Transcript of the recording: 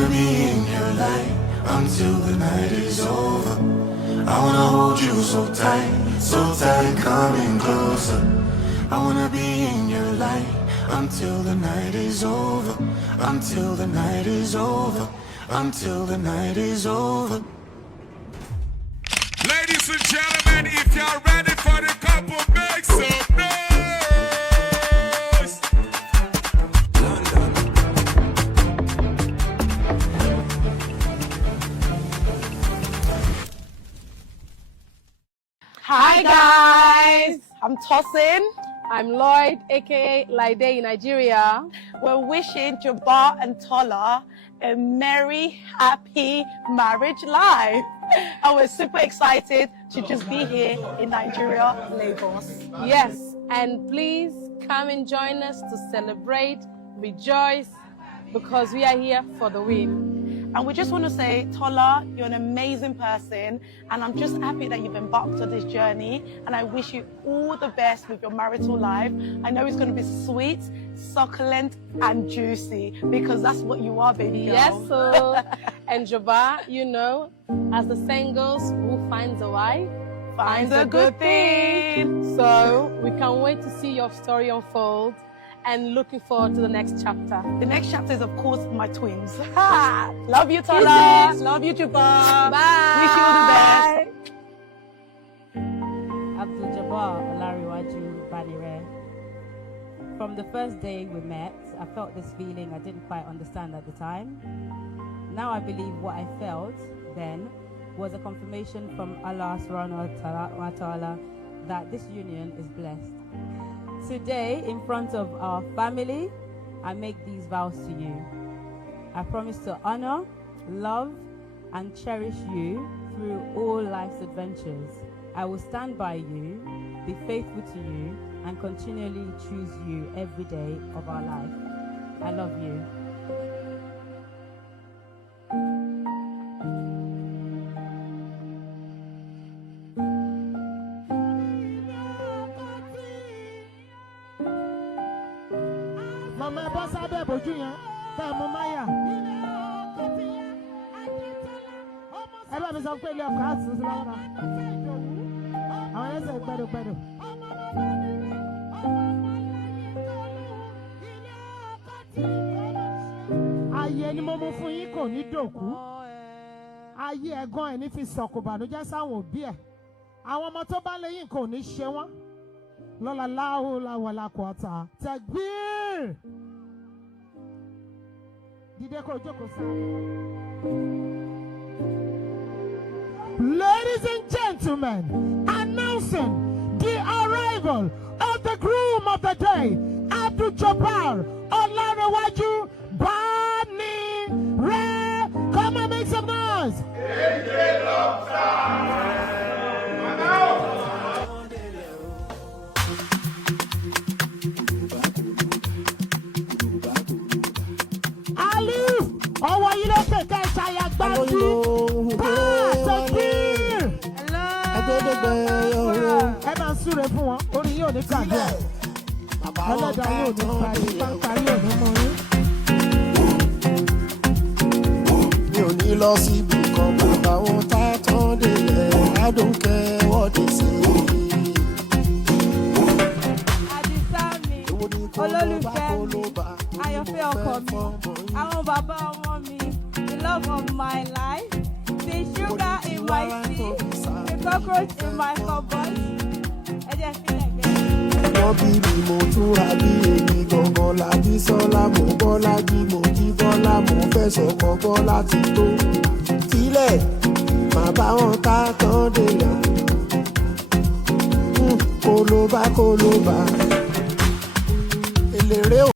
wanna be in your light until the night is over. I wanna hold you so tight, coming closer. I wanna be in your light until the night is over, until the night is over, until the night is over. Ladies and gentlemen, if you're ready for the couple, make some noise. London. Hi guys, I'm Tosin. I'm Lloyd, aka Lide in Nigeria. We're wishing Jabar and Tola a merry, happy marriage life. And we're super excited to just be here in Nigeria, Lagos. Yes, and please come and join us to celebrate, rejoice, because we are here for the win. And we just want to say, Tola, you're an amazing person, and I'm just happy that you've embarked on this journey, and I wish you all the best with your marital life. I know it's going to be sweet, succulent, and juicy, because that's what you are, baby girl. Yes, so, and Jabar, you know, as the saying goes, who finds a wife finds a good thing. So we can't wait to see your story unfold, and looking forward to the next chapter. The next chapter is, of course, my twins. Love you, Tola. Love you, Jabar. Bye. Wish you all the best. Azeezat Jabar, Olariwaju Banire. From the first day we met, I felt this feeling I didn't quite understand at the time. Now I believe what I felt then was a confirmation from Allah subhanahu wa ta'ala that this union is blessed. Today, in front of our family, I make these vows to you. I promise to honor, love, and cherish you through all life's adventures. I will stand by you, be faithful to you, and continually choose you every day of our life. I love you. Mama boss abe boju yan ta mo maya ẹ bá mi sọ pé ilé ọkọ̀ àti sísè lọ́wọ́ àwọn ẹlẹ́sẹ̀ gbẹdọgbẹdọ. Ayé ni mo mú fún yín kò ní dòkú. Ayé ẹ̀gán ẹ̀ ní fi sọ̀kò bànújẹ́ sáwọn òbí ẹ̀. Àwọn ọmọ tó bá lẹ́yìn kò ní ṣe wọ́n. Lọ́la láhùn láwọn làkọ̀ọ́ta tẹ̀gbír. Ladies and gentlemen, announcing the arrival of the groom of the day, Azeezat Jabar, Olariwaju Banire. Come on, make some noise. Ọwọ́ yìí ló kẹ̀kẹ́ ìṣàyà gbájú. Pàṣẹ kír. Ẹ máa ń súre fún wọn, orin yóò ní kàdé. Ẹlẹ́dàá yóò ní parí, pápárí ò ní mọ yín. Mi ò ní lọ síbi kan kó táwọn tá tán délẹ̀. I don't care what they say. Àdìsá mi, olólùfẹ́ mi, àyànfẹ́ ọkọ mi, àwọn bàbá ọmọ mi, the love of my life, the sugar in my tea, the cockroach in my cupboard. Ẹ jẹ́ fílẹ̀ bẹ́ẹ̀. Wọ́n bí mi mo túra bí èmi gangan lábí sọ́lá mo bọ́lá jí mo jí bọ́lá mo fẹ́ sọ̀kọ̀ bọ́lá ti tó. Sílẹ̀ màá bá wọn ká tán délẹ̀. Kólóbá eléré ò.